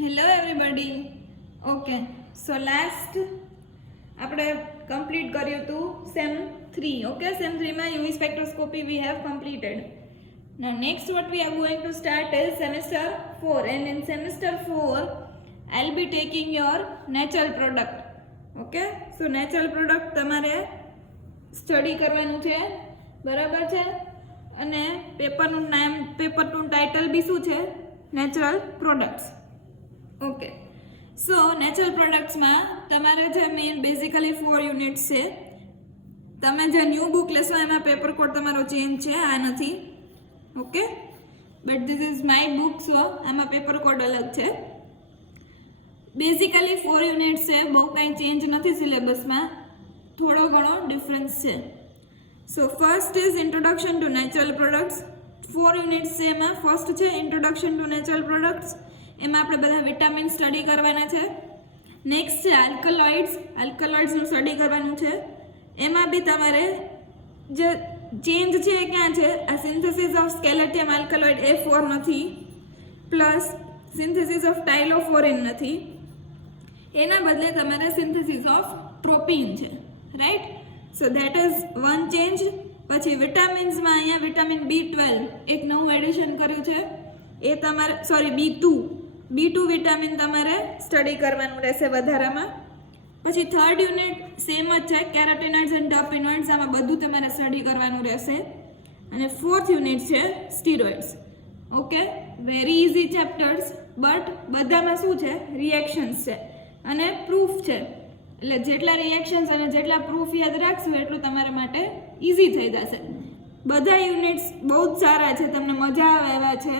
Hello everybody. Okay, so last આપણે complete કર્યું હતું SEM 3. Okay, SEM 3 માં UV spectroscopy we have completed. Now next what we are going to start is semester 4, and in semester 4 I'll be taking your natural product. Okay, so natural product તમારે study કરવાનું છે, બરાબર છે? અને પેપરનું નામ, પેપરનું title બી શું છે? Natural products. ઓકે, સો natural પ્રોડક્ટ્સમાં તમારે જે મેઇન બેઝિકલી 4 યુનિટ્સ છે. તમે જે ન્યૂ બુક લેશો એમાં પેપર કોડ તમારો ચેન્જ છે, આ નથી. Okay, but this is my book, so આમાં પેપર કોડ અલગ છે. બેઝિકલી 4 યુનિટ્સ છે, બહુ કાંઈ ચેન્જ નથી સિલેબસમાં, થોડો ઘણો ડિફરન્સ છે. So first is introduction to natural products. 4 units છે, એમાં ફર્સ્ટ છે ઇન્ટ્રોડક્શન ટુ નેચરલ પ્રોડક્ટ્સ. એમાં આપણે બધા વિટામિન સ્ટડી કરવાના છે. નેક્સ્ટ છે આલ્કલોઇડ્સનું સ્ટડી કરવાનું છે. એમાં બી તમારે જે ચેન્જ છે એ ક્યાં છે? આ સિન્થેસિસ ઓફ સ્કેલેટિયમ આલ્કલોઇડ A4 નથી, પ્લસ સિન્થેસિસ ઓફ ટાઇલોફોરિન નથી, એના બદલે તમારે સિન્થેસિસ ઓફ ટ્રોપિન છે, right? So that is one change. પછી વિટામિન્સમાં અહીંયા વિટામિન B12 એક નવું એડિશન કર્યું છે, એ તમારે B2 વિટામિન તમારે સ્ટડી કરવાનું રહેશે વધારામાં. પછી થર્ડ યુનિટ સેમ જ છે, કેરોટીનોઇડ્સ એન્ડ ટર્પીનોઇડ્સ, આમાં બધું તમારે સ્ટડી કરવાનું રહેશે. અને ફોર્થ યુનિટ છે steroids. Okay, very easy chapters, but બધામાં શું છે? રિએક્શન્સ છે અને પ્રૂફ છે. એટલે જેટલા રિએક્શન્સ અને જેટલા પ્રૂફ યાદ રાખશો એટલું તમારા માટે ઇઝી થઈ જશે. બધા યુનિટ્સ બહુ જ સારા છે, તમને મજા આવે એવા છે.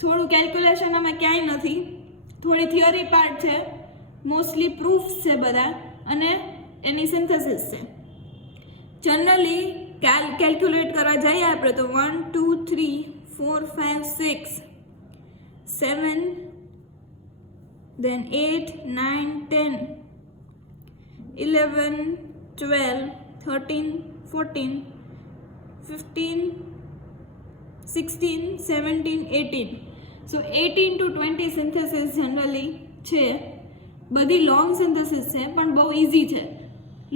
થોડું કેલ્ક્યુલેશન આમાં ક્યાંય નથી, થોડી થિયરી પાર્ટ છે, મોસ્ટલી પ્રૂફ્સ છે બધા, અને એની સિન્થેસિસ છે. જનરલી કેલ્ક્યુલેટ કરવા જઈએ આપણે તો 1 2 3 4 5 6 7 then 8 9 10 11 12 13 14 15 16 17 18. So 18 to 20 synthesis generally છે. બધી લોંગ સિન્થેસિસ છે, પણ બહુ ઇઝી છે.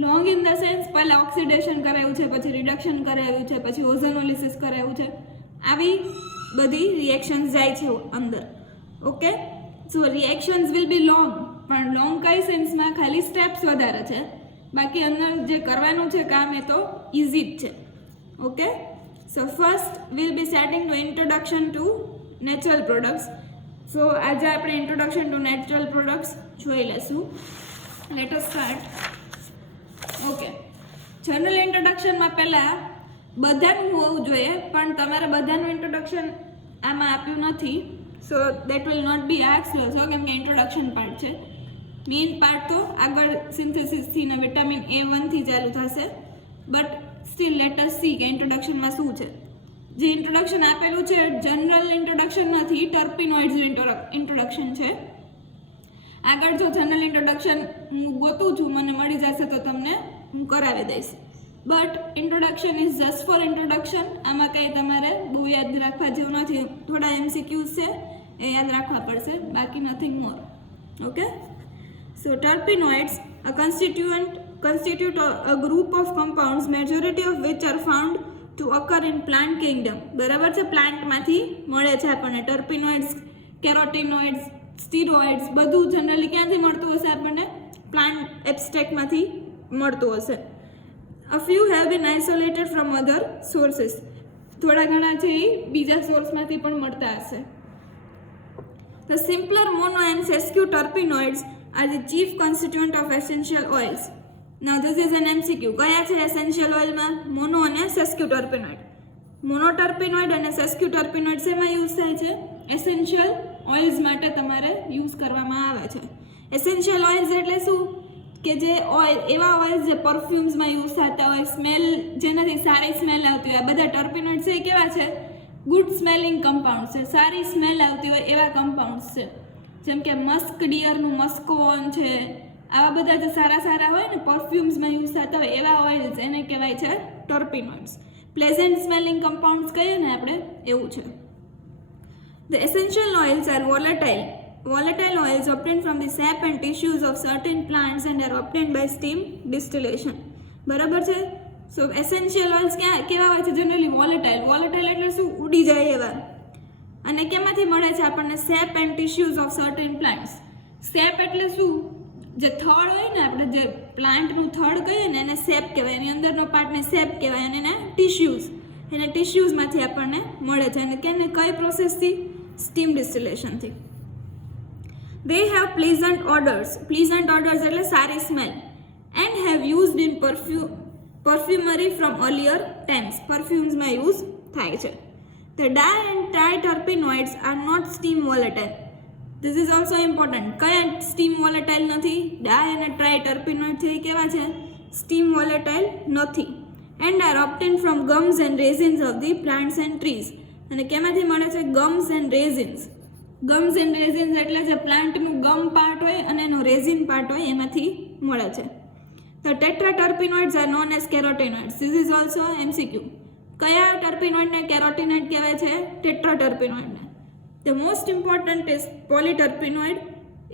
લોંગ ઇન ધ સેન્સ પહેલાં ઓક્સિડેશન કરાવ્યું છે, પછી રિડક્શન કરાવ્યું છે, પછી ઓઝોનોલિસિસ કરાવ્યું છે, આવી બધી રિએક્શન્સ જાય છે અંદર. Okay, so reactions will be long, પણ લોંગ કઈ સેન્સમાં? ખાલી સ્ટેપ્સ વધારે છે, બાકી અંદર જે કરવાનું છે કામ એ તો ઇઝી જ છે. Okay, so first will be starting to introduction to natural products. So આજે આપણે ઇન્ટ્રોડક્શન ટુ નેચરલ પ્રોડક્ટ્સ જોઈ લઈશું. Let us start. Okay, general ઇન્ટ્રોડક્શનમાં પહેલાં બધાનું હોવું જોઈએ, પણ તમારે બધાનું ઇન્ટ્રોડક્શન આમાં આપ્યું નથી. So that will not be asked also, કેમ કે ઇન્ટ્રોડક્શન પાર્ટ છે. મેઇન પાર્ટ તો આગળ સિન્થેસિસથી ને વિટામિન A1 થી ચાલુ થશે, but still let us see કે ઇન્ટ્રોડક્શનમાં શું છે. જે ઇન્ટ્રોડક્શન આપેલું છે જનરલ ઇન્ટ્રોડક્શન નથી, ટર્પીનોઇડ્સનું ઇન્ટ્રોડક્શન છે. આગળ જો જનરલ ઇન્ટ્રોડક્શન હું ગોતું છું, મને મળી જશે તો તમને હું કરાવી દઈશ. But introduction is just four introduction. આમાં કંઈ તમારે બહુ યાદ રાખવા જેવું નથી. થોડા MCQs છે, એ યાદ રાખવા પડશે, બાકી nothing more. Okay, so terpenoids constitute a group of compounds majority of which are found to occur in plant kingdom. બરાબર છે, પ્લાન્ટમાંથી મળે છે આપણને ટર્પીનોઇડ્સ, કેરોટીનોઇડ્સ, સ્ટીરોઇડ્સ, બધું જનરલી ક્યાંથી મળતું હશે? આપણને પ્લાન્ટ એબ્સ્ટ્રેક્ટમાંથી મળતું હશે. A few have been isolated from other sources. થોડા ઘણા છે એ બીજા સોર્સમાંથી પણ મળતા હશે. The simpler mono and sesquiterpenoids terpenoids are the chief constituent of essential oils. Now this is an MCQ. કયા છે એસેન્શિયલ ઓઇલમાં? મોનો અને સેસ્ક્યુટર્પેનોઇડ. મોનોટર્પેનોઇડ અને સેસ્ક્યુટર્પેનોઇડ શેમાં યુઝ થાય છે? એસેન્શિયલ ઓઇલ્સ માટે તમારે યુઝ કરવામાં આવે છે. એસેન્શિયલ ઓઇલ્સ એટલે શું? કે જે ઓઇલ, એવા ઓઇલ્સ જે પરફ્યુમ્સમાં યુઝ થતા હોય, સ્મેલ જેનાથી સારી સ્મેલ આવતી હોય. આ બધા ટર્પેનોઇડ્સ છે કેવા છે? ગુડ સ્મેલિંગ કમ્પાઉન્ડ્સ છે, સારી સ્મેલ આવતી હોય એવા કમ્પાઉન્ડ્સ છે. જેમ કે મસ્ક ડિયરનું મસ્કોન છે, આવા બધા જે સારા હોય ને પરફ્યુમ્સમાં યુઝ થતા હોય એવા ઓઇલ્સ, એને કહેવાય છે ટર્પેનોઇડ્સ. પ્લેઝન્ટ સ્મેલિંગ કમ્પાઉન્ડ્સ કહીએ ને આપણે, એવું છે. The essential oils are volatile volatile oils obtained from the sap and tissues of certain plants and are obtained by steam distillation. બરાબર છે. સો એસેન્શિયલ ઓઇલ્સ કેવા હોય છે? જનરલી વોલેટાઇલ એટલે શું? ઉડી જાય એવા. અને કેમાંથી મળે છે આપણને? Sap and tissues of certain plants. Sap એટલે શું? જે થડ હોય ને, આપણે જે પ્લાન્ટનું થડ કહીએ ને એને સેપ કહેવાય, એની અંદરનો પાર્ટને સેપ કહેવાય, અને એને ટિશ્યુઝમાંથી આપણને મળે છે. અને કેને કઈ પ્રોસેસથી? સ્ટીમ ડિસ્ટિલેશનથી. They have pleasant odors એટલે સારી smell, and have used in perfumery from earlier times. પરફ્યુમ્સમાં યુઝ થાય છે. The di and triterpenoids are not steam volatile. This is also important. કયા સ્ટીમ વોલેટાઇલ નથી? ડાય અને ટ્રાયટર્પેનોઇડ છે એ કેવા છે? સ્ટીમ વોલેટાઇલ નથી. And are obtained from gums and resins of the plants and trees. અને કેમાંથી મળે છે? ગમ્સ એન્ડ રેઝિન્સ. ગમ્સ એન્ડ રેઝિન્સ એટલે જે પ્લાન્ટનું ગમ પાર્ટ હોય અને એનો રેઝિન પાર્ટ હોય એમાંથી મળે છે. The tetraterpenoids are known as carotenoids. This is also MCQ. કયા ટર્પેનોઇડને કેરોટીનોઇડ કહેવાય છે? ટેટ્રાટર્પેનોઇડને. The most important is polyterpenoid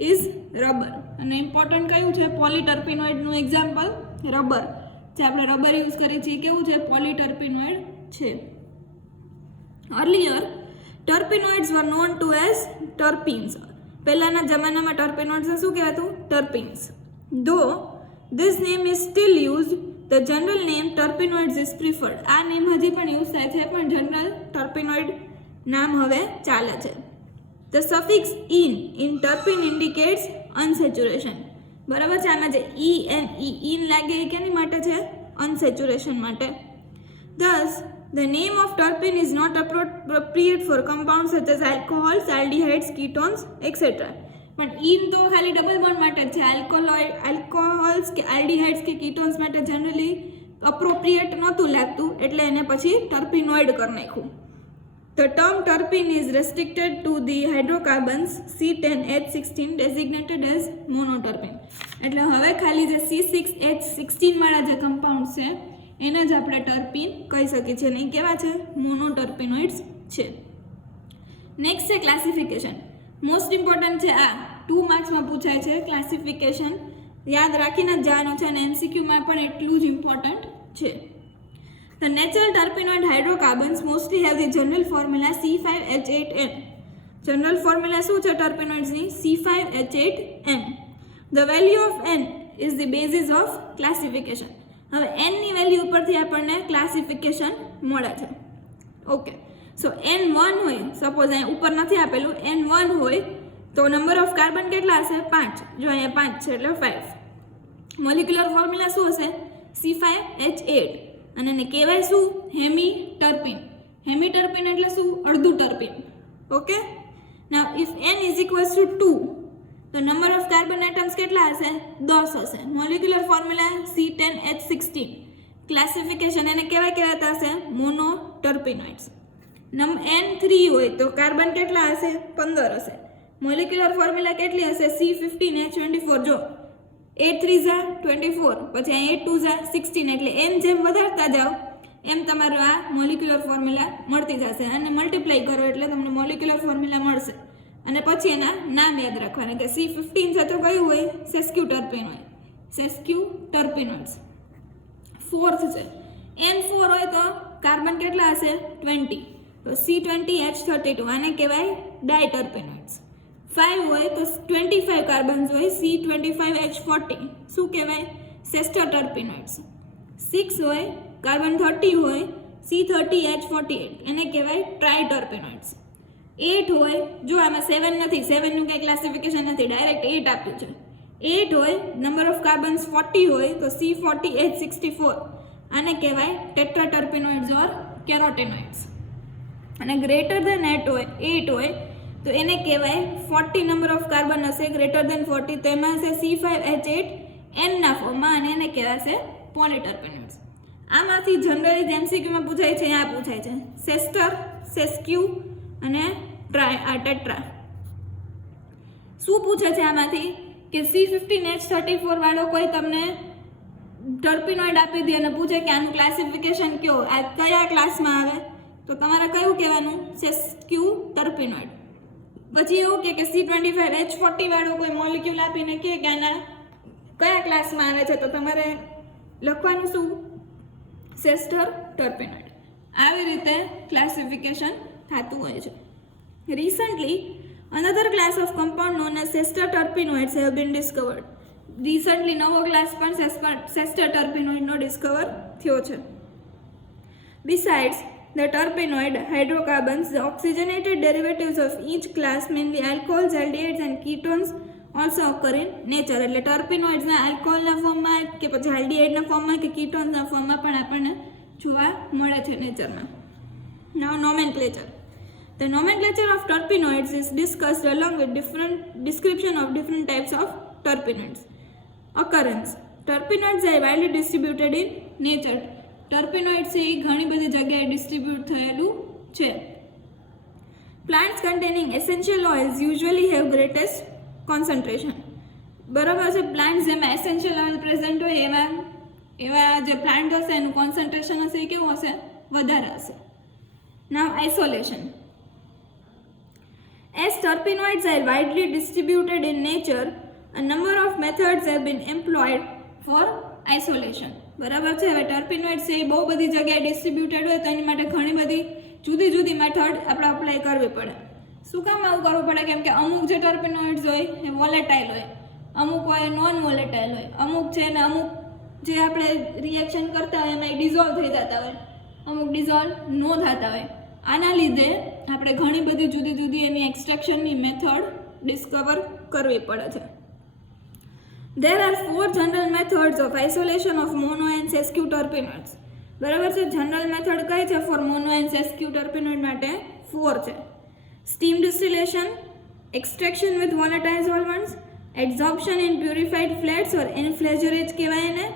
is rubber. અને ઇમ્પોર્ટન્ટ કયું છે? પોલીટર્પેનોઇડનું એક્ઝામ્પલ રબર. જે આપણે રબર યુઝ કરીએ છીએ કેવું છે? પોલીટર્પેનોઇડ છે. Earlier terpenoids were known to as terpenes. પહેલાના જમાનામાં ટર્પેનોઇડ્સને શું કહેવાતું? ટર્પીન્સ. Though this name is still used, the general name terpenoids is preferred. આ નેમ હજી પણ યુઝ થાય છે, પણ જનરલ ટર્પેનોઇડ નામ હવે ચાલે છે. The suffix in terpene indicates unsaturation. બરાબર છે. આમાં જે in લાગે એ કેની માટે છે? અનસેચ્યુરેશન માટે. Thus the name of terpene is not appropriate for compounds such as alcohols, aldehydes, ketones, etc. પણ ઇન તો ખાલી ડબલ બોન્ડ માટે જ છે. આલ્કોહોલ્સ કે આલ્ડીહાઇડ્સ કે કીટોન્સ માટે જનરલી અપ્રોપ્રિએટ નહોતું લાગતું, એટલે એને પછી ટર્પીનોઇડ કરી નાખ્યું. The term terpene is restricted to the hydrocarbons C10H16 designated as monoterpene. એટલે હવે ખાલી જે C6H16 વાળા જે કમ્પાઉન્ડ છે એને જ આપણે ટર્પીન કહી શકીએ છીએ, અને એ કેવા છે? મોનોટર્પેનોઇડ્સ છે. નેક્સ્ટ છે ક્લાસિફિકેશન. મોસ્ટ ઇમ્પોર્ટન્ટ છે આ. 2 માર્ક્સમાં પૂછાય છે ક્લાસિફિકેશન. યાદ રાખીને જ જવાનું છે, અને MCQમાં પણ એટલું જ ઇમ્પોર્ટન્ટ છે. The natural terpenoid hydrocarbons mostly have the general formula C5H8N. General formula શું છે ટર્પેનોઇડ્સની? C5H8N. The value of N is the basis of classification. હવે N ની વેલ્યુ ઉપરથી આપણને ક્લાસિફિકેશન મળે છે. ઓકે, સો N1 હોય, સપોઝ અહીંયા ઉપર નથી આપેલું, N1 હોય તો નંબર ઓફ કાર્બન કેટલા હશે? 5. જો અહીંયા 5 છે એટલે 5. મોલિક્યુલર ફોર્મ્યુલા શું હશે? C5H8. અને એને કહેવાય શું? હેમી ટર્પીન. હેમી ટર્પીન એટલે શું? અડધું terpene. Okay, now if N is equals to 2 તો નંબર ઓફ કાર્બન એટમ્સ કેટલા હશે? 10 હશે. Molecular formula C10H16. ક્લાસિફિકેશન એને કહેવાતા હશે? મોનોટર્પેનોઇડ્સ. N3 હોય તો કાર્બન કેટલા હશે? 15 હશે. મોલિક્યુલર ફોર્મ્યુલા કેટલી હશે? C15H24. જો 8 3 ઝા 24, પછી અહીં 8 2 ઝા 16, એટલે એમ જેમ વધારતા જાઓ એમ તમારું આ મોલિક્યુલર ફોર્મ્યુલા મળતી જશે, અને મલ્ટીપ્લાય કરો એટલે તમને મોલિક્યુલર ફોર્મ્યુલા મળશે. અને પછી એના નામ યાદ રાખવાના કે C15 છે તો કયું હોય? સેસ્ક્યુ ટર્પેનોઇડ્સ. 4th છે N4 હોય તો કાર્બન કેટલા હશે? 20, તો C20H32. આને કહેવાય ડાયટર્પેનોઇડ્સ. 5 હોય તો 25 કાર્બન્સ હોય, C25H40. શું કહેવાય? સેસ્ટરટર્પેનોઇડ્સ. 6 હોય, કાર્બન 30 હોય, C30H48. એને કહેવાય ટ્રાયટર્પેનોઇડ્સ. 8 હોય, જો આમાં 7 નથી, 7નું કંઈ ક્લાસિફિકેશન નથી, ડાયરેક્ટ 8 આપ્યું છે. 8 હોય, નંબર ઓફ કાર્બન્સ 40 હોય તો C40H64. આને કહેવાય ટેટ્રાટર્પેનોઇડ્સ ઓર કેરોટેનોઇડ્સ. અને ગ્રેટર દેન 8 હોય તો એને કહેવાય 40 નંબર ઓફ કાર્બન હશે, ગ્રેટર દેન 40, તો એમાં હશે C5H8N ના ફોર્મમાં, અને એને કહેવાશે પોલીટર્પેનોઇડ્સ. આમાંથી જનરલી MCQમાં પૂછાય છે, આ પૂછાય છે સેસ્ટર, સેસ્ક્યુ અને ટેટ્રા. શું પૂછે છે આમાંથી? કે C15H34 વાળો કોઈ તમને ટર્પેનોઇડ આપી દે અને પૂછે કે આનું ક્લાસિફિકેશન કયો, આ કયા ક્લાસમાં આવે, તો તમારે કયું કહેવાનું? સેસ્ક્યુ ટર્પેનોઇડ. પછી એવું કે C25H40 વાળો કોઈ મોલિક્યુલ આપીને કે આના કયા ક્લાસમાં આવે છે, તો તમારે લખવાનું શું? સેસ્ટર ટર્પેનોઇડ. આવી રીતે ક્લાસિફિકેશન થતું હોય છે. Recently another class of compound known as sester terpenoids have been discovered. Recently નવો ક્લાસ પણ સેસ્ટર ટર્પેનોઇડનો ડિસ્કવર થયો છે. Besides the terpenoid hydrocarbons, the oxygenated derivatives of each class, mainly alcohols, aldehydes and ketones, also occur in nature. એટલે ટર્પેનોઇડ્સના આલ્કોહોલના ફોર્મમાં કે પછી આલ્ડીહાઇડના ફોર્મમાં કે કીટોન્સના ફોર્મમાં પણ આપણને જોવા મળે છે નેચરમાં. Now nomenclature. The nomenclature of terpenoids is discussed along with different description of different types of terpenoids. Occurrence. Terpenoids are widely distributed in nature. Terpenoids છે એ ઘણી બધી જગ્યાએ ડિસ્ટ્રીબ્યુટ થયેલું છે. Plants containing essential oils usually have greatest concentration. બરાબર છે. Plants જેમાં essential oil present હોય એવા જે પ્લાન્ટ હશે એનું કોન્સન્ટ્રેશન હશે એ કેવું હશે? વધારે હશે. Now isolation. As terpenoids are widely distributed in nature, a number of methods have been employed for isolation. બરાબર છે. હવે ટર્પેનોઇડ્સ છે એ બહુ બધી જગ્યાએ ડિસ્ટ્રીબ્યુટેડ હોય તો એની માટે ઘણી બધી જુદી જુદી મેથડ આપણે અપ્લાય કરવી પડે. શું કામ આવું કરવું પડે? કેમ કે અમુક જે ટર્પેનોઇડ્સ હોય એ વોલેટાઇલ હોય, અમુક હોય નોન વોલેટાઇલ હોય, અમુક છે ને અમુક જે આપણે રિએક્શન કરતા હોય એમાં ડિઝોલ્વ થઈ જતા હોય, અમુક ડિઝોલ્વ ન થતા હોય. આના લીધે આપણે ઘણી બધી જુદી જુદી એની એક્સટ્રેક્શનની મેથડ ડિસ્કવર કરવી પડે છે. There are 4 general methods of isolation of mono and sesquio terpenoids. બરાબર છે. જનરલ મેથડ કઈ છે for mono and sesqui terpenoid માટે? 4 છે. Steam distillation, extraction with volatile solvents, adsorption in purified fats or enfleurage કહેવાય એને,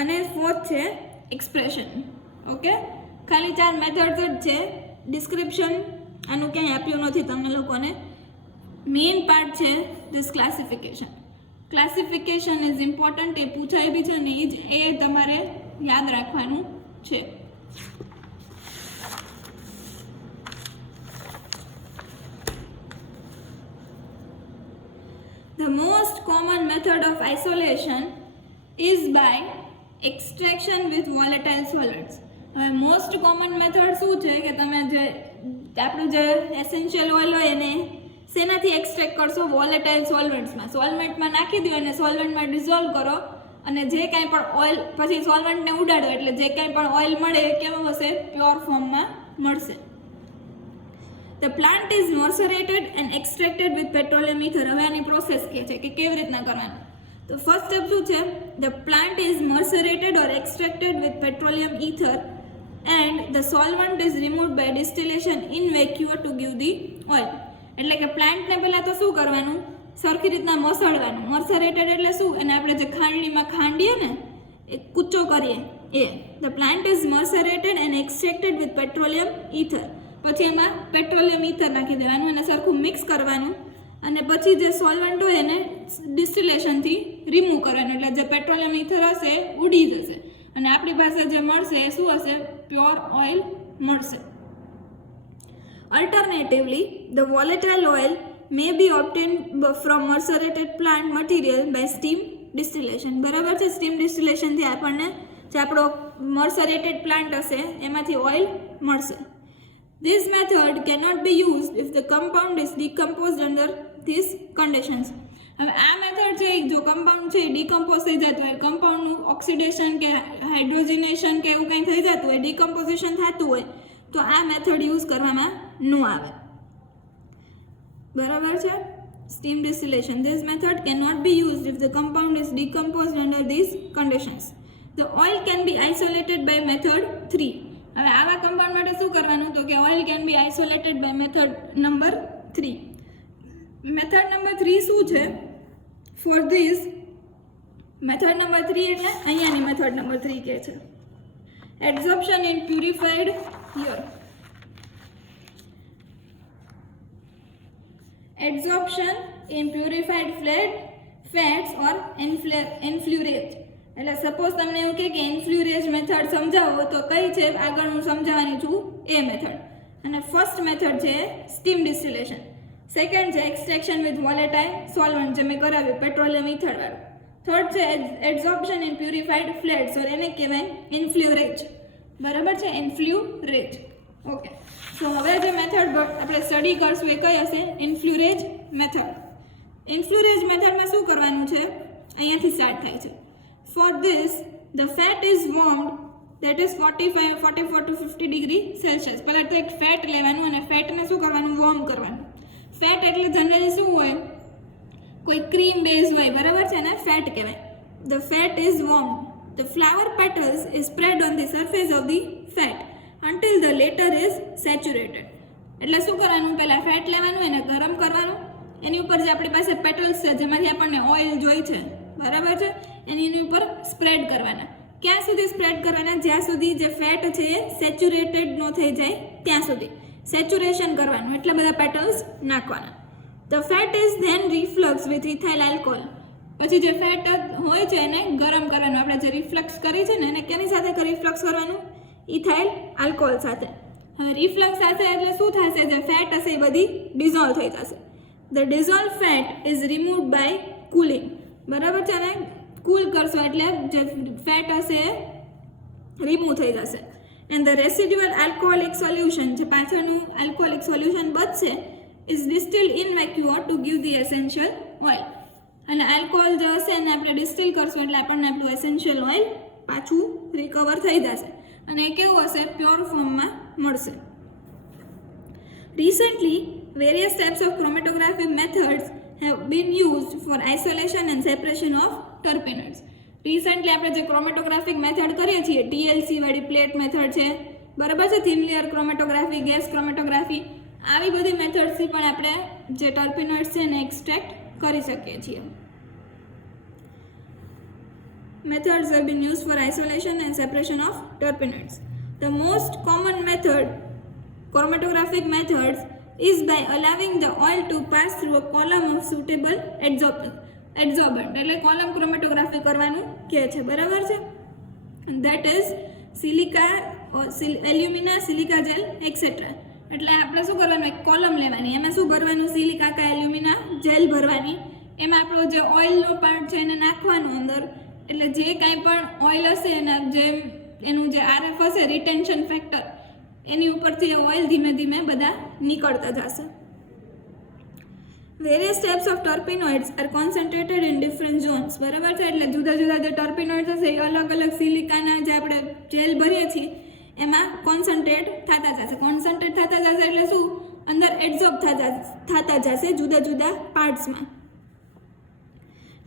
અને 4th છે એક્સપ્રેશન. ઓકે, ખાલી 4 મેથડ્સ જ છે. ડિસ્ક્રિપ્શન આનું ક્યાંય આપ્યું નથી તમને લોકોને. મેઇન પાર્ટ છે this classification. Classification is important. એ પૂછાય બી છે ને એ તમારે યાદ રાખવાનું છે. The most common method of isolation is by extraction with volatile solvents. હવે મોસ્ટ કોમન મેથડ શું છે કે તમે જે આપણું જે એસેન્શિયલ ઓઇલ હોય એને શેનાથી એક્સટ્રેક્ટ કરશો? વોલેટાઇલ સોલ્વન્ટ્સમાં. સોલ્વન્ટમાં નાખી દો અને સોલ્વન્ટમાં ડિઝોલ્વ કરો અને જે કાંઈ પણ ઓઇલ પછી સોલ્વન્ટને ઉડાડો એટલે જે કાંઈ પણ ઓઇલ મળે એ કેવું હશે? પ્યોર ફોર્મમાં મળશે. The plant is macerated and extracted with petroleum ether. હવે આની પ્રોસેસ કે છે કે કેવી રીતના કરવાનું? તો ફર્સ્ટ સ્ટેપ શું છે? The plant is macerated or extracted with petroleum ether and the solvent is removed by distillation in vacuum to give the oil. એટલે કે પ્લાન્ટને પહેલાં તો શું કરવાનું? સરખી રીતના મસળવાનું. મર્સરેટેડ એટલે શું? એને આપણે જે ખાંડણીમાં ખાંડીએ ને એ કૂચો કરીએ એ. The plant is macerated and extracted with petroleum ether. પછી એમાં પેટ્રોલિયમ ઇથર નાખી દેવાનું અને સરખું મિક્સ કરવાનું અને પછી જે સોલ્વન્ટ હોય એને ડિસ્ટિલેશનથી રિમૂવ કરવાનું. એટલે જે પેટ્રોલિયમ ઇથર હશે એ ઉડી જશે અને આપણી પાસે જે મળશે એ શું હશે? પ્યોર ઓઇલ મળશે. Alternatively, the volatile oil may be obtained from macerated plant material by steam distillation. બરાબર છે. સ્ટીમ ડિસ્ટિલેશનથી આપણને જે આપણો મર્સરેટેડ પ્લાન્ટ હશે એમાંથી ઓઇલ મળશે. This method cannot be used if the compound is decomposed under these conditions. હવે આ મેથડ છે જો કમ્પાઉન્ડ છે ડિકમ્પોઝ થઈ જતું હોય, કમ્પાઉન્ડનું ઓક્સિડેશન કે હાઇડ્રોજનેશન કે એવું કંઈ થઈ જતું હોય, ડિકમ્પોઝિશન થતું હોય તો આ મેથડ યુઝ કરવામાં ન આવે. બરાબર છે. Steam distillation. This method cannot be used if the compound is decomposed under these conditions. The oil can be isolated by method 3. હવે આવા કમ્પાઉન્ડ માટે શું કરવાનું? તો કે oil can be isolated by method number 3. Method number 3 શું છે? For this method number 3 એટલે અહીંયાની મેથડ નંબર 3 કે છે adsorption in purified here. Adsorption in purified fats or enfleurage. એટલે સપોઝ તમને એવું કે એન્ફ્લ્યુરેજ મેથડ સમજાવો તો કઈ છે આગળ હું સમજાવવાની છું એ મેથડ. અને ફર્સ્ટ મેથડ છે સ્ટીમ ડિસ્ટિલેશન. સેકન્ડ છે એક્સટ્રેક્શન વિથ વોલેટાઇલ સોલ્વન્ટ, જે મેં કરાવ્યું પેટ્રોલિયમ ઇથર વાળું. થર્ડ છે એબ્ઝોર્પ્શન ઇન પ્યુરિફાઈડ ફ્લેટ્સ, ઓર એને કહેવાય ઇન્ફ્લ્યુરેજ. બરાબર છે, ઇન્ફ્લ્યુરેજ. ઓકે, સો હવે જે મેથડ આપણે સ્ટડી કરશું એ કઈ હશે? ઇન્ફ્લ્યુરેજ મેથડ. ઇન્ફ્લ્યુરેજ મેથડમાં શું કરવાનું છે? અહીંયાથી સ્ટાર્ટ થાય છે. For this the fat is warmed, that is 44 to 50 degree Celsius. પહેલાં તો એક ફેટ લેવાનું અને ફેટને શું કરવાનું? વોર્મ કરવાનું. ફેટ એટલે જનરલી શું હોય? કોઈ ક્રીમ બેઝ હોય, બરાબર છે ને, ફેટ કહેવાય. The fat is warm. The flower petals is spread on the surface of the fat until the latter is saturated. એટલે શું કરવાનું? પહેલાં ફેટ લેવાનું, એને ગરમ કરવાનું, એની ઉપર જે આપણી પાસે પેટલ્સ છે જેમાંથી આપણને ઓઇલ જોઈ છે, બરાબર છે, એની ઉપર સ્પ્રેડ કરવાના. ક્યાં સુધી સ્પ્રેડ કરવાના? જ્યાં સુધી જે ફેટ છે એ સેચ્યુરેટેડ ન થઈ જાય ત્યાં સુધી સેચ્યુરેશન કરવાનું, એટલા બધા પેટલ્સ નાખવાના. The fat is then reflux with ethyl alcohol. પછી જે ફેટ હોય છે એને ગરમ કરવાનું. આપણે જે રિફ્લક્સ કરી છે ને એને કેની સાથે રિફ્લક્સ કરવાનું? ઇથાઇલ આલ્કોહોલ સાથે. હવે રિફ્લક્સ સાથે એટલે શું થશે? જે ફેટ હશે એ બધી ડિઝોલ્વ થઈ જશે. The dissolve fat is remove by cooling. બરાબર છે ને, કુલ કરશો એટલે જે ફેટ હશે એ રિમૂવ થઈ જશે. And the residual alcoholic solution, જે પાછળનું આલ્કોહોલિક સોલ્યુશન બચશે, is distil in vacuo to give the essential oil. અને આલ્કોહોલ જે હશે એને આપણે ડિસ્ટિલ કરશું એટલે આપણને આપણું એસેન્શિયલ ઓઇલ પાછું રિકવર થઈ જશે અને એ કેવું હશે? પ્યોર ફોર્મમાં મળશે. Recently various types of chromatography methods have been used for isolation and separation of terpenoids. Recently આપણે જે ક્રોમેટોગ્રાફિક મેથડ કરીએ છીએ, TLC વાળી પ્લેટ મેથડ છે, બરાબર છે, thin layer chromatography, gas chromatography, આવી બધી મેથડ્સથી પણ આપણે જે ટર્પેનોઇડ્સ છે એને એક્સટ્રેક્ટ કરી શકીએ છીએ. Methods have been used for isolation and separation of terpenoids. The most common method, chromatographic methods, is by allowing the oil to pass through a column of suitable adsorbent. એટલે કોલમ ક્રોમેટોગ્રાફી કરવાનું કહે છે, બરાબર છે. That is silica, alumina, silica gel etcetera. એટલે આપણે શું કરવાનું? એક કોલમ લેવાની, એમાં શું ભરવાનું? સિલિકા કા એલ્યુમિના જેલ ભરવાની. એમાં આપણો જે ઓઇલનો પાર્ટ છે એને નાખવાનું અંદર. એટલે જે કાંઈ પણ ઓઇલ હશે એના જે એનું જે RF હશે, રિટેન્શન ફેક્ટર, એની ઉપરથી ઓઇલ ધીમે ધીમે બધા નીકળતા જશે. Various types of terpenoids are concentrated in different zones. બરાબર છે, એટલે જુદા જુદા જે ટર્પેનોઇડ્સ હશે એ અલગ અલગ સિલિકાના જે આપણે જેલ ભરીએ છીએ એમાં કોન્સન્ટ્રેટ થતા જશે. કોન્સન્ટ્રેટ થતા જશે એટલે શું? અંદર એબ્ઝોર્બ થતા જશે જુદા જુદા પાર્ટ્સમાં.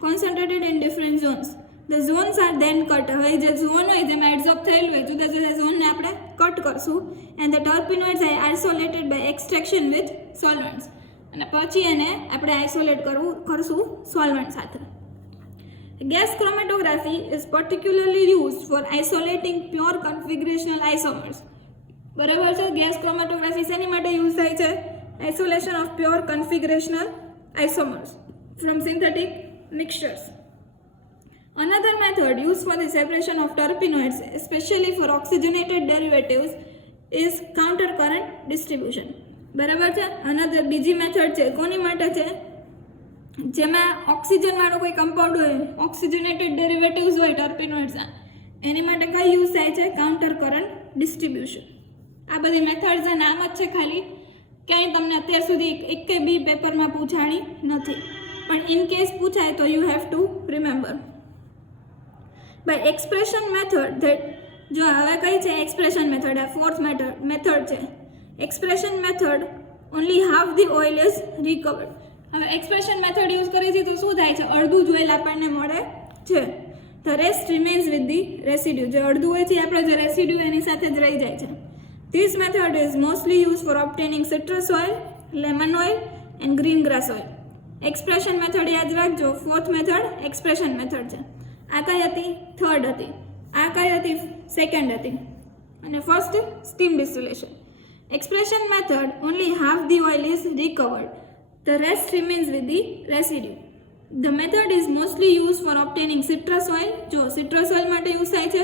Concentrated in different zones. The zones are then cut. હવે જે ઝોન હોય જેમાં એબ્ઝોર્બ થયેલું હોય જુદા જુદા ઝોનને આપણે કટ કરશું. And the terpenoids are isolated by extraction with solvents. અને પછી એને આપણે આઇસોલેટ કરશું સોલ્વન્ટ સાથે. Gas chromatography is particularly used for isolating pure configurational isomers. બરાબર છે, ગેસ ક્રોમેટોગ્રાફી શેની માટે યુઝ થાય છે? Isolation of pure configurational isomers from synthetic mixtures. Another method used for the separation of terpenoids, especially for oxygenated derivatives, is counter current distribution. બરાબર છે. Another બીજી method છે, કોની માટે છે? જેમાં ઓક્સિજન વાળો કોઈ કમ્પાઉન્ડ હોય, ઓક્સિજનેટેડ ડેરિવેટિવ્સ હોય ટર્પેનોઇડ્સના, એની માટે કઈ યુઝ થાય છે? Counter current distribution. આ બધી મેથડ્સના નામ જ છે ખાલી, ક્યાંય તમને અત્યાર સુધી એક કે બી પેપરમાં પૂછાણી નથી, પણ ઇન કેસ પૂછાય તો you have to remember. By expression method, that જો હવે કઈ છે એક્સપ્રેશન મેથડ, આ ફોર્થ મેથડ છે. Expression method only half the oil is recovered. હવે એક્સપ્રેશન મેથડ યુઝ કરીએ તો શું થાય છે? અડધું જ ઓઇલ આપણને મળે છે. The rest remains with the residue. જે અડધું હોય છે આપણો જે રેસિડ્યુ એની સાથે જ રહી જાય છે. This method is mostly use for obtaining citrus oil, lemon oil and green grass oil. Expression method યાદ રાખજો. ફોર્થ મેથડ એક્સપ્રેશન મેથડ છે. આ કઈ હતી? થર્ડ હતી. આ કઈ હતી? સેકન્ડ હતી. અને first steam distillation. Expression method only half the oil is recovered. The rest remains with the residue. The method is mostly use for obtaining citrus oil. જો સિટ્રસ ઓઇલ માટે યુઝ થાય છે,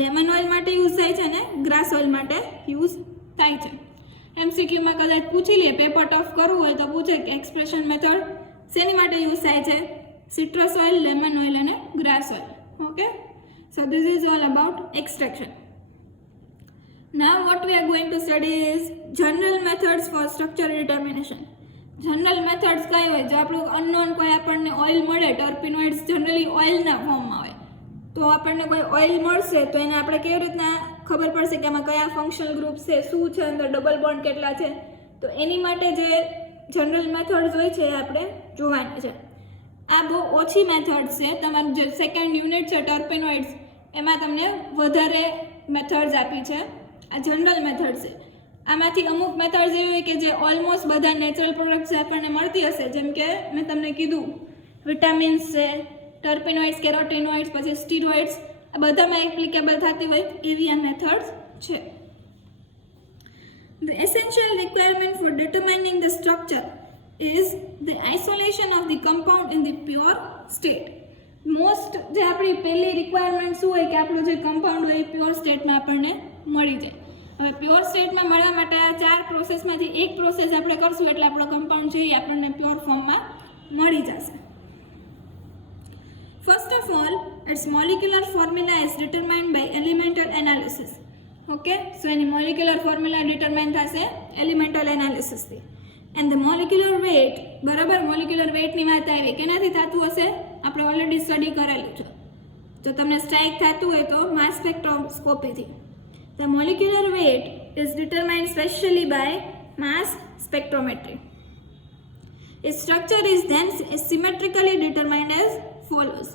લેમન ઓઇલ માટે use થાય છે અને grass oil માટે use થાય છે. એમસીક્યુમાં કદાચ પૂછી લે, પેપર ટફ કરવું હોય તો પૂછે કે એક્સપ્રેશન મેથડ શેની માટે યુઝ થાય છે? સિટ્રસ ઓઇલ, લેમન ઓઇલ અને grass oil. Okay, so this is all about extraction. Now what we are going to study is general methods for structure determination. General methods કઈ હોય? જો આપણું unknown કોઈ આપણને ઓઇલ મળે, ટર્પિનોઇડ્સ જનરલી ઓઇલના ફોર્મમાં હોય, તો આપણને કોઈ ઓઇલ મળશે તો એને આપણે કેવી રીતના ખબર પડશે કે આમાં કયા ફંક્શનલ ગ્રુપ છે, શું છે અંદર, ડબલ બોન્ડ કેટલા છે? તો એની માટે જે જનરલ મેથડ્સ હોય છે એ આપણે જોવાના છે. આ બહુ ઓછી મેથડ્સ છે. તમારું જે સેકન્ડ યુનિટ છે ટર્પિનોઇડ્સ, એમાં તમને વધારે મેથડ્સ આપી છે. આ જનરલ મેથડ છે. આમાંથી અમુક મેથડ્સ એવી હોય કે જે ઓલમોસ્ટ બધા નેચરલ પ્રોડક્ટ્સ આપણને મળતી હશે, જેમ કે મેં તમને કીધું વિટામિન્સ છે, ટર્પિનોઇડ્સ, કેરોટીનોઇડ્સ, પછી સ્ટીરોઇડ્સ, આ બધામાં એપ્લિકેબલ થતી હોય એવી આ મેથડ્સ છે. The essential requirement for determining the structure is the isolation of the compound in the pure state. Most જે આપણી પહેલી રિક્વાયરમેન્ટ શું હોય કે આપણું જે કમ્પાઉન્ડ હોય એ પ્યોર સ્ટેટમાં આપણને મળી જાય. હવે પ્યોર સ્ટેટમાં મળવા માટે આ 4 પ્રોસેસમાંથી એક પ્રોસેસ આપણે કરશું એટલે આપણો કમ્પાઉન્ડ છે એ આપણને પ્યોર ફોર્મમાં મળી જશે. First of all, its molecular formula is determined by elemental analysis. Okay, so એની મોલિક્યુલર ફોર્મ્યુલા ડિટરમાઇન થશે એલિમેન્ટલ એનાલિસિસથી. એન્ડ ધ મોલિક્યુલર વેઇટ, બરાબર, મોલિક્યુલર વેઇટની વાત આવી, કેનાથી થતું હશે? આપણે ઓલરેડી સ્ટડી કરેલું છે. જો તમને સ્ટ્રાઇક થતું હોય તો માસ સ્પેક્ટ્રોસ્કોપીથી. The molecular weight is determined specially by mass spectrometry. Its structure is then symmetrically determined as follows.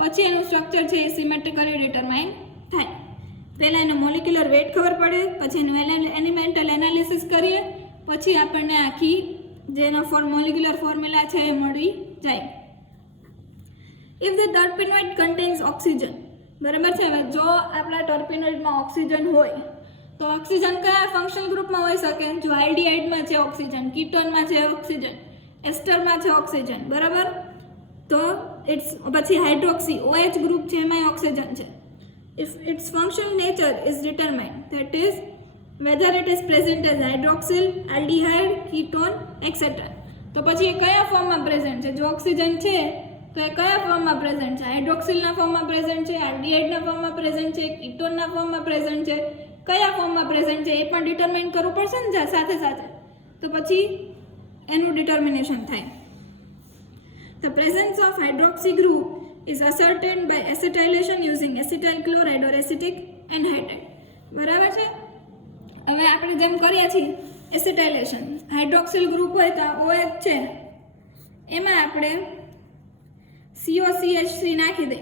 પછી એનું સ્ટ્રક્ચર છે એ સિમેટ્રિકલી ડિટરમાઇન થાય. પહેલાં એનો મોલિક્યુલર વેઇટ ખબર પડે, પછી એનું એલિમેન્ટલ એનાલિસિસ કરીએ, પછી આપણને આખી જેનો મોલિક્યુલર ફોર્મ્યુલા છે એ મળી જાય. If the terpenoid contains oxygen, બરાબર છે. હવે જો આપણા ટર્પિનોઇડમાં ઓક્સિજન હોય તો ઓક્સિજન કયા ફંક્શનલ ગ્રુપમાં હોઈ શકે? જો આલ્ડીહાઇડમાં છે ઓક્સિજન, કીટોનમાં છે ઓક્સિજન, એસ્ટરમાં છે ઓક્સિજન, બરાબર. તો ઇટ્સ પછી હાઇડ્રોક્સી OH ગ્રુપ છે એમાં ઓક્સિજન છે. If its functional nature is determined, that is whether it is present as hydroxyl, aldehyde, ketone etcetera. તો પછી એ કયા ફોર્મમાં પ્રેઝન્ટ છે? જો ઓક્સિજન છે તો એ કયા ફોર્મમાં પ્રેઝન્ટ છે? હાઇડ્રોક્સિલના ફોર્મમાં પ્રેઝન્ટ છે, આલ્ડીહાઇડના ફોર્મમાં પ્રેઝન્ટ છે, કીટોનના ફોર્મમાં પ્રેઝન્ટ છે, કયા ફોર્મમાં પ્રેઝન્ટ છે એ પણ ડિટરમાઇન કરવું પડશે ને સાથે સાથે. તો પછી એનું ડિટર્મિનેશન થાય. The presence of hydroxy group is ascertained by acetylation using acetyl chloride or acetic anhydride. બરાબર છે. હવે આપણે જેમ કરીએ છીએ એસિટાઇલેશન, હાઇડ્રોક્સિલ ગ્રુપ હોય તો OH છે એમાં આપણે COCH3 નાખી દે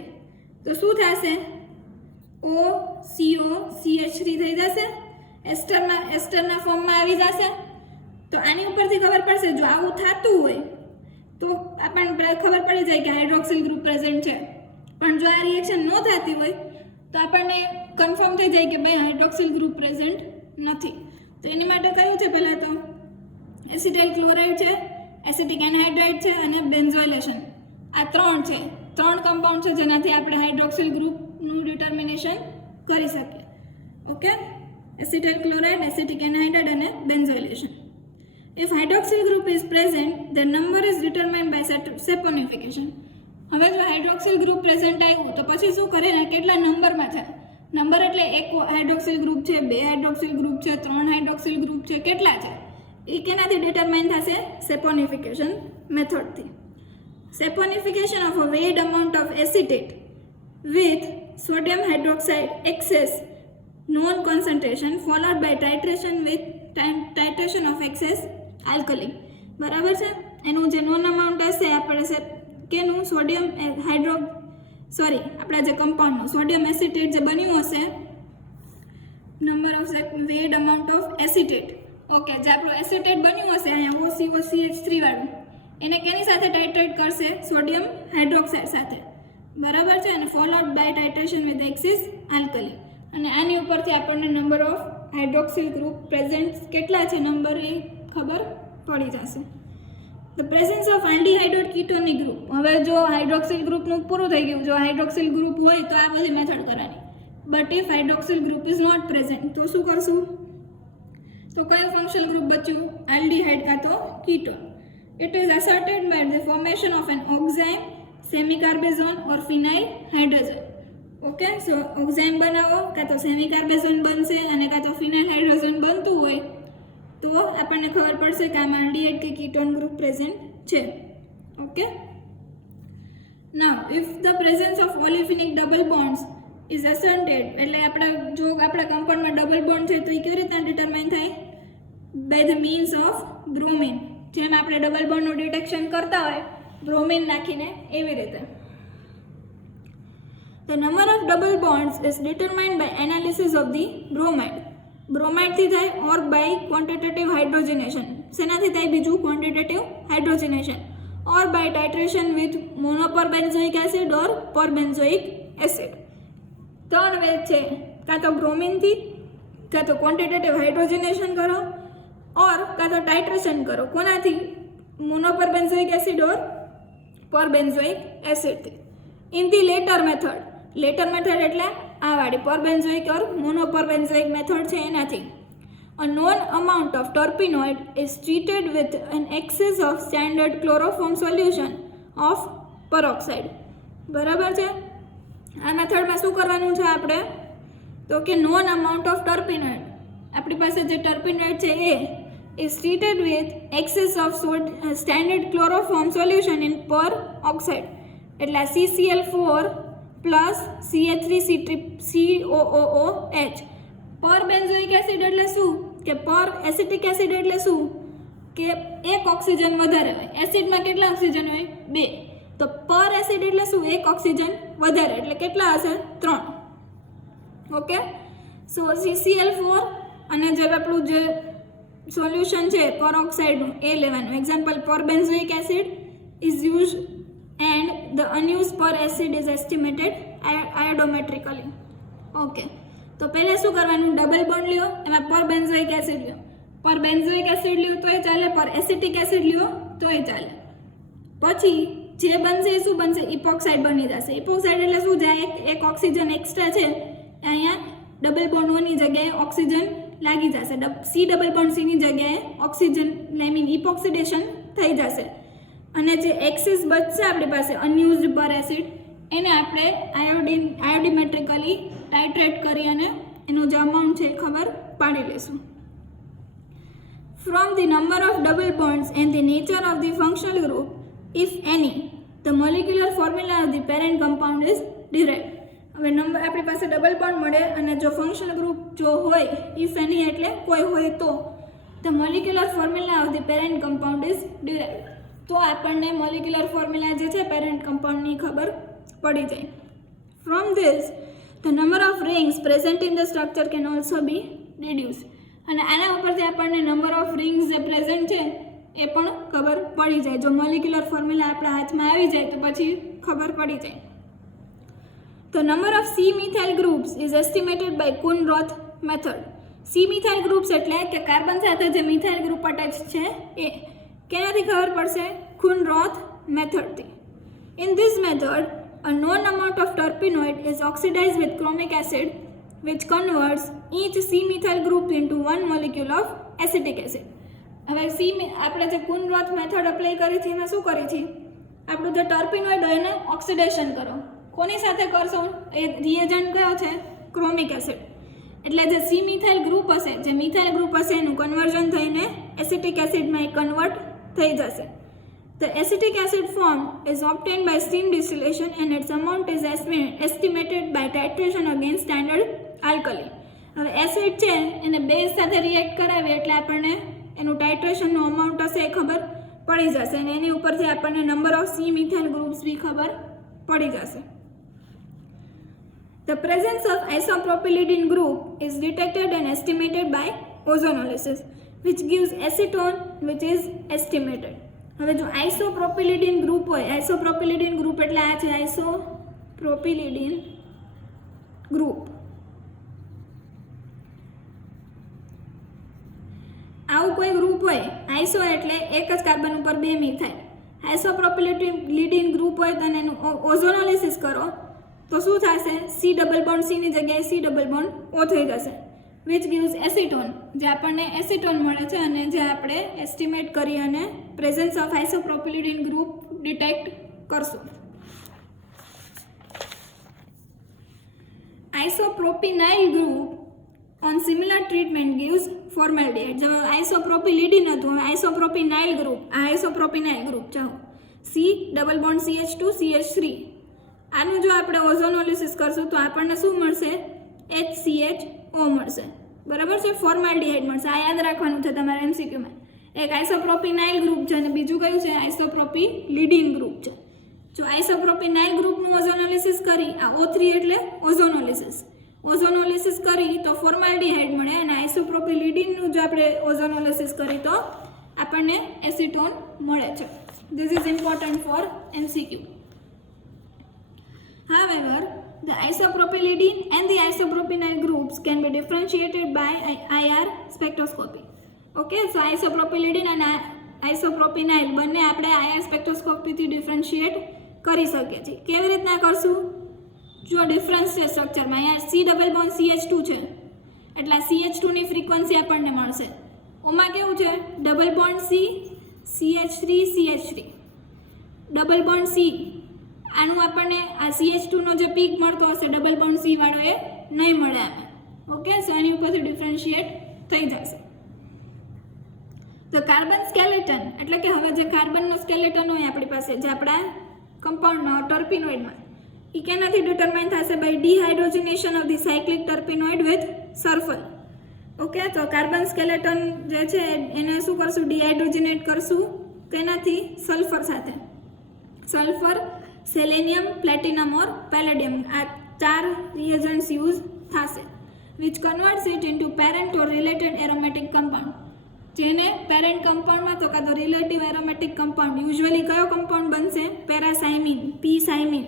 તો શું થશે? OCOCH3 થઈ જશે, એસ્ટરના ફોર્મમાં આવી જશે. તો આની ઉપરથી ખબર પડશે, જો આવું થતું હોય તો આપણને ખબર પડી જાય કે હાઇડ્રોક્સિલ ગ્રુપ પ્રેઝન્ટ છે. પણ જો આ રિએક્શન ન થતી હોય તો આપણને કન્ફર્મ થઈ જાય કે ભાઈ હાઇડ્રોક્સિલ ગ્રુપ પ્રેઝન્ટ નથી. તો એની માટે કયું છે? પહેલાં તો એસિટાઇલ ક્લોરાઇડ છે, એસિટિક એનહાઇડ્રાઇડ છે અને બેન્ઝોઇલેશન. આ 3 છે, 3 કમ્પાઉન્ડ છે જેનાથી આપણે હાઇડ્રોક્સિલ ગ્રુપનું ડિટર્મિનેશન કરી શકીએ. Okay, acetyl chloride, acetic anhydride અને benzoylation. If hydroxyl group is present, the number is determined by saponification. હવે જો હાઇડ્રોક્સિલ ગ્રુપ પ્રેઝન્ટ આવ્યું તો પછી શું કરે ને, કેટલા નંબરમાં છે? નંબર એટલે એક હાઇડ્રોક્સિલ ગ્રુપ છે, 2 હાઇડ્રોક્સિલ ગ્રુપ છે, 3 હાઇડ્રોક્સિલ ગ્રુપ છે, કેટલા છે એ કેનાથી ડિટરમાઇન થશે? સેપોનિફિકેશન મેથડથી. Saponification of a weighed amount of acetate with sodium hydroxide excess known concentration followed by titration with titration of excess alkali. બરાબર છે. એનું જે નોન અમાઉન્ટ હશે આપણે કેનું સોડિયમ આપણા જે કમ્પાઉન્ડનું સોડિયમ એસિટેટ જે બન્યું હશે, number of weighed amount of acetate. Okay, જે આપણું એસિટેટ બન્યું હશે અહીંયા OCOCH3 વાળું, એને કેની સાથે ટાઇટ્રેટ કરશે? સોડિયમ હાઇડ્રોક્સાઇડ સાથે, બરાબર છે. અને followed by titration with excess alkali. અને આની ઉપરથી આપણને number of hydroxyl group present કેટલા છે નંબર એ ખબર પડી જશે. The presence of aldehyde or ketonic group. હવે જો હાઇડ્રોક્સિલ ગ્રુપનું પૂરું થઈ ગયું, જો હાઇડ્રોક્સિલ ગ્રુપ હોય તો આ બધી મેથડ કરવાની. But if hydroxyl group is not present તો શું કરશું? તો કયું ફંક્શનલ ગ્રુપ બચ્યું? આલ્ડીહાઇડ કાં તો ketone. It is asserted by the formation of an oxime, semicarbazone or phenyl hydrogen. Okay, so oxime બનાવો કાં તો સેમિકાર્બેઝોન બનશે અને કાં તો ફિનાઇલ હાઇડ્રોજન બનતું હોય તો આપણને ખબર પડશે કે આમાં આલ્ડીહાઇડ કે કીટોન ગ્રુપ પ્રેઝન્ટ છે. Okay, now if the presence of olefinic double bonds is asserted, એટલે આપણે જો આપણા કમ્પાઉન્ડમાં ડબલ બોન્ડ છે તો એ કેવી રીતના ડિટરમાઇન થાય? By the means of bromine. જેમ આપણે ડબલ બોન્ડનું ડિટેક્શન કરતા હોય બ્રોમિન નાખીને, એવી રીતે. The number of double bonds is determined by analysis of the bromide. Bromide થી થાય or by quantitative hydrogenation. શેનાથી થાય? બીજું quantitative hydrogenation. Or by titration with monoperbenzoic acid or perbenzoic acid. ત્રણ વેદ છે, કાં તો બ્રોમિનથી, કાં તો ક્વોન્ટિટેટિવ હાઇડ્રોજનેશન કરો ઓર કાં તો ટાઇટ્રેશન કરો. કોનાથી? મોનોપરબેન્ઝોઇક એસિડ ઓર પરબેન્ઝોઇક એસિડથી. In the latter method, latter method એટલે આ વાળી પરબેન્ઝોઇક ઓર મોનોપરબેન્ઝોઇક મેથડ છે એનાથી. A known amount of terpenoid is treated with an excess of standard chloroform solution of peroxide. બરાબર છે? આ મેથડમાં શું કરવાનું છે આપણે? તો કે નોન અમાઉન્ટ ઓફ ટર્પિનોઇડ, આપણી પાસે જે ટર્પિનોઇડ છે એ is treated with excess of standard chloroform solution in peroxide. એટલે CCl4 plus CH3COOH. પરબેન્ઝોઇક એસિડ એટલે શું? કે પર એસિટિક એસિડ એટલે શું? કે એક ઓક્સિજન વધારે હોય. એસિડમાં કેટલા ઓક્સિજન હોય? 2. તો પર એસિડ એટલે શું? એક ઓક્સિજન વધારે, એટલે કેટલા હશે? 3. ઓકે, સો CCl4 અને જે આપણું જે સોલ્યુશન છે પેરોક્સાઇડનું એ લેવાનું. Example, perbenzoic acid is use and the unused per acid is estimated iodometrically. Okay, તો પહેલાં શું કરવાનું? ડબલ બોન્ડ લ્યો, એમાં પરબેન્ઝોઇક એસિડ લ્યો. પરબેન્ઝોઇક એસિડ લ્યો તોય ચાલે, પર એસિટિક એસિડ લ્યો તોય ચાલે. પછી જે બનશે એ શું બનશે? ઇપોક્સાઇડ બની જશે. ઇપોક્સાઇડ એટલે શું? જાય એક ઓક્સિજન એક્સ્ટ્રા છે અહીંયા ડબલ બોન્ડ ઓની જગ્યાએ ઓક્સિજન લાગી જશે. સી ડબલ બોન્ડ સીની જગ્યાએ ઓક્સિજન આઈ મીન ઇપોક્સિડેશન થઈ જશે. અને જે એક્સિસ બચશે આપણી પાસે અનયુઝડ પર એસિડ, એને આપણે આયોડીમેટ્રિકલી ટાઇટ્રેટ કરી અને એનો જે અમાઉન્ટ છે એ ખબર પાડી લઈશું. From the number of double bonds and the nature of the functional group, if any, the molecular formula of the parent compound is derived. હવે નંબર આપણી પાસે ડબલ બોન્ડ મળે અને જો ફંક્શનલ ગ્રુપ જો હોય, ઇફ એની એટલે કોઈ હોય તો the molecular formula of the parent compound is derived. તો આપણને મોલિક્યુલર ફોર્મ્યુલા જે છે પેરેન્ટ કમ્પાઉન્ડની ખબર પડી જાય. From this the number of rings present in the structure can also be deduce. અને આના ઉપરથી આપણને નંબર ઓફ રિંગ્સ જે પ્રેઝન્ટ છે એ પણ ખબર પડી જાય. જો મોલિક્યુલર ફોર્મ્યુલા આપણા હાથમાં આવી જાય તો પછી ખબર પડી જાય. The number of C-methyl groups is estimated by Kuhn-Roth method. C-methyl groups એટલે કે કાર્બન સાથે જે મિથાઇલ ગ્રુપ અટેચ છે એ કેનાથી ખબર પડશે? Kuhn-Roth મેથડથી. In this method, a known amount of terpenoid is oxidized with chromic acid, which converts each C-methyl group into one molecule of acetic acid. હવે આપણે જે Kuhn-Roth મેથડ એપ્લાય કરી છે એમાં શું કરી છે? આપણું જે ટર્પિનોઇડ હોય એને ઓક્સિડેશન કરો. કોની સાથે કરશો? એ રિએજન્ટ કયો છે? ક્રોમિક એસિડ. એટલે જે સી મિથાઇલ ગ્રુપ હશે, જે મિથાઇલ ગ્રુપ હશે એનું કન્વર્ઝન થઈને એસિટિક એસિડમાં કન્વર્ટ થઈ જશે. The acetic acid form is obtained by steam distillation and its amount is estimated by titration against standard alkali. હવે એસિડ છે એને બેઝ સાથે રિએક્ટ કરાવે એટલે આપણને એનું ટાઇટ્રેશનનું અમાઉન્ટ હશે એ ખબર પડી જશે અને એની ઉપરથી આપણને number of C methyl groups બી ખબર પડી જશે. The presence of isopropylidine group is detected and estimated by ozonolysis, which gives acetone, which is estimated. હવે જો આઇસોપ્રોપિલિડીન ગ્રુપ હોય, આઇસોપ્રોપિલિડીન ગ્રુપ એટલે આ છે આઇસોપ્રોપિલિડીન ગ્રુપ. આવું કોઈ ગ્રુપ હોય, આઇસો એટલે એક જ કાર્બન ઉપર 2 મિથાઇલ. આઇસોપ્રોપિલિડીન ગ્રુપ હોય તો એનું ઓઝોનોલિસિસ કરો તો શું થશે? સી ડબલ બોન્ડ સીની જગ્યાએ સી ડબલ બોન્ડ ઓ થઈ જશે વિચ ગિવ્સ એસિટોન, જે આપણને એસિટોન મળે છે અને જે આપણે એસ્ટિમેટ કરી અને presence of isopropylidene group detect કરશું. Isopropenyl group on similar treatment gives formaldehyde. જો આઇસોપ્રોપિલિડીન હતું, હવે આઇસોપ્રોપિનાઇલ ગ્રુપ, આ આઇસોપ્રોપિનાઇલ ગ્રુપ ચાલો C double bond CH2 CH3, આનું જો આપણે ઓઝોનોલિસિસ કરશું તો આપણને શું મળશે? HCHO મળશે. બરાબર છે, ફોર્માલ્ડિહાઇડ મળશે. આ યાદ રાખવાનું છે તમારે MCQમાં. એક આઇસોપ્રોપિનાઇલ ગ્રુપ છે અને બીજું કયું છે? આઇસોપ્રોપિલિડીન ગ્રુપ છે. જો આઇસોપ્રોપિનાઇલ ગ્રુપનું ઓઝોનોલિસિસ કરી, આ O3 એટલે ઓઝોનોલિસિસ કરી તો ફોર્માલ્ડિહાઇડ મળે, અને આઇસોપ્રોપિલિડીનનું જો આપણે ઓઝોનોલિસિસ કરી તો આપણને એસિટોન મળે છે. This is important for MCQ. However, the isopropylidene and the isopropinyl groups can be differentiated by IR spectroscopy. Okay, so isopropylidene and isopropynyl બંને આપણે IR spectroscopy થી ડિફરન્શિએટ કરી શકીએ છીએ. કેવી રીતના કરશું? જો ડિફરન્સ છે સ્ટ્રક્ચરમાં, અહીંયા C ડબલ બોન્ડ CH2 છે એટલે CH2 ની ફ્રીક્વન્સી આપણને મળશે. ઓમાં કેવું છે? Double bond C CH3 CH3 double bond C, આનું આપણને આ CH2 નો જે પીક મળતો હશે ડબલ બોન્ડ C વાળો એ નહીં મળે આમાં. ઓકે, સો આની ઉપરથી ડિફરન્શિએટ થઈ જશે. તો કાર્બન સ્કેલેટન એટલે કે હવે જે કાર્બનનો સ્કેલેટન હોય આપણી પાસે, જે આપણા કમ્પાઉન્ડમાં ટર્પિનોઇડમાં, એ કેનાથી ડિટરમાઇન થશે? By dehydrogenation of the cyclic terpenoid with sulphur. Okay, તો કાર્બન સ્કેલેટન જે છે એને શું કરશું? ડિહાઇડ્રોજનેટ કરશું તેનાથી સલ્ફર સાથે. સલ્ફર, સેલેનિયમ, પ્લેટિનમ ઓર પેલેડિયમ, આ 4 રિએજન્ટ્સ યુઝ થશે, which converts it into parent or related aromatic compound. જેને પેરેન્ટ કમ્પાઉન્ડમાં તો કાં તો રિલેટિવ એરોમેટિક કમ્પાઉન્ડ, યુઝ્યુઅલી કયો કમ્પાઉન્ડ બનશે? પેરાસાયમિન, પી સાયમિન.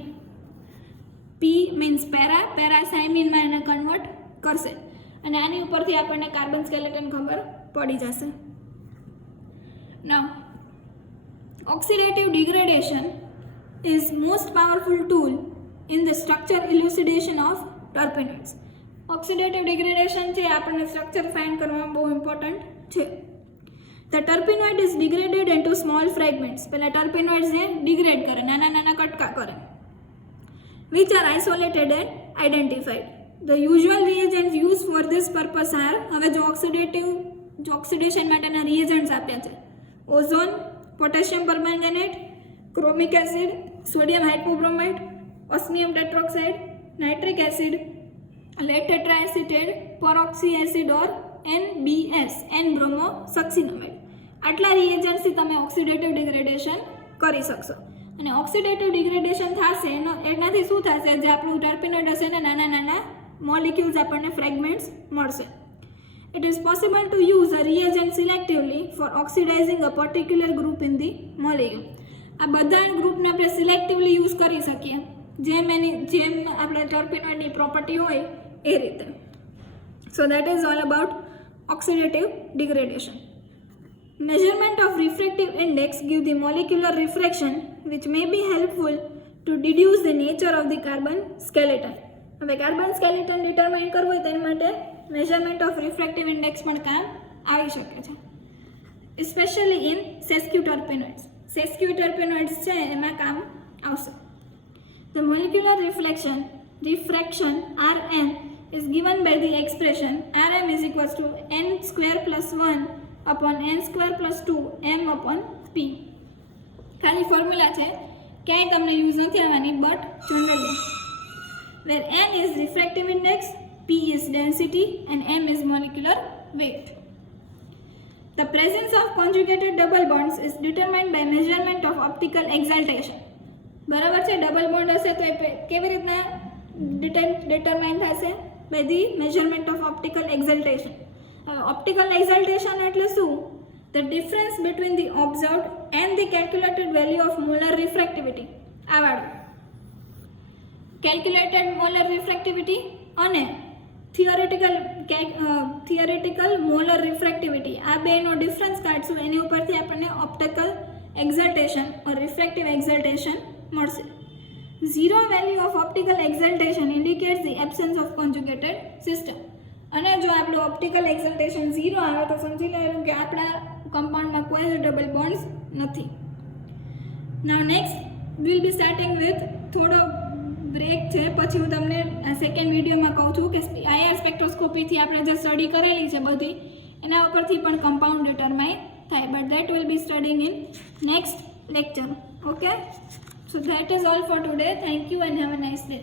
પી મીન્સ પેરાસાયમિનમાં એને કન્વર્ટ કરશે, અને આની ઉપરથી આપણને કાર્બન સ્કેલેટન ખબર પડી જશે. Now oxidative degradation is most powerful tool in the structure elucidation of terpenoids. Oxidative degradation છે આપણને સ્ટ્રક્ચર ફાઇન્ડ કરવામાં બહુ ઇમ્પોર્ટન્ટ છે. The terpenoid is degraded into small fragments. પહેલા terpenoids ને ડિગ્રેડ કરે, નાના નાના કટકા કરે, which are isolated and identified. The usual reagents used for this purpose are, હવે જો ઓક્સિડેશન માટેના reagents આપ્યા છે: ozone, potassium permanganate, chromic acid, sodium hypobromide, osmium tetroxide, nitric acid, lead tetraacetate, peroxy acid or NBS, N bromo succinimide. આટલા રિએજન્ટ્સથી તમે oxidative degradation કરી શકશો. અને ઓક્સિડેટિવ ડિગ્રેડેશન થશે એનાથી શું થશે? જે આપણું ટર્પિનોઇડ હશે ને નાના નાના મોલિક્યુલ્સ આપણને ફ્રેગમેન્ટ્સ મળશે. It is possible to use a reagent selectively for oxidizing a particular group in the molecule. આ બધા ગ્રુપને આપણે સિલેક્ટિવલી યુઝ કરી શકીએ, જેમ આપણે ટર્પિનોઇડની પ્રોપર્ટી હોય એ રીતે. So that is all about oxidative degradation. Measurement of refractive index give the molecular refraction which may be helpful to deduce the nature of the carbon skeleton. હવે કાર્બન સ્કેલેટન ડિટરમાઇન કરવું હોય તેના માટે measurement of refractive index પણ કામ આવી શકે છે, સ્પેશિયલી ઇન સેસ્ક્યુ ટર્પિનોઇડ્સ. સેસ્ક્યુ ટર્પિનોઇડ્સ છે એમાં કામ આવશે. The molecular refraction Rm is given by the expression Rm is equals to n square plus 1 upon n square plus 2 m upon p. ખાલી ફોર્મ્યુલા છે, ક્યાંય તમને યુઝ નથી આવવાની, but generally where n is refractive index, p is density and m is molecular weight. The presence of conjugated double bonds is determined by measurement of optical excitation. બરાબર છે, double bond હશે તો એ કેવી રીતના determine થશે? By the measurement of optical exaltation. Optical exaltation એટલે શું? The difference between the observed and the calculated value of molar refractivity. આ વાળું કેલ્ક્યુલેટેડ મોલર રિફ્રેક્ટિવિટી અને થિયોરેટિકલ મોલર રિફ્રેક્ટિવિટી, આ બેનો ડિફરન્સ કાઢશું, એની ઉપરથી આપણને ઓપ્ટિકલ એક્ઝલ્ટેશન ઓર રિફ્રેક્ટિવ એક્ઝલ્ટેશન મળશે. Zero value of optical exaltation indicates the absence of conjugated system. અને જો આપણું ઓપ્ટિકલ એક્સલ્ટેશન 0 આવે તો સમજી લેવાનું કે આપણા કમ્પાઉન્ડમાં કોઈ જ ડબલ બોન્ડ્સ નથી. Now next will be starting with થોડો બ્રેક છે, પછી હું તમને સેકન્ડ વિડીયોમાં કહું છું કે IR સ્પેક્ટ્રોસ્કોપીથી આપણે જે સ્ટડી કરેલી છે બધી એના ઉપરથી પણ કમ્પાઉન્ડ ડિટરમાઇન થાય, but that will be studying in next lecture. Okay, so that is all for today. Thank you and have a nice day.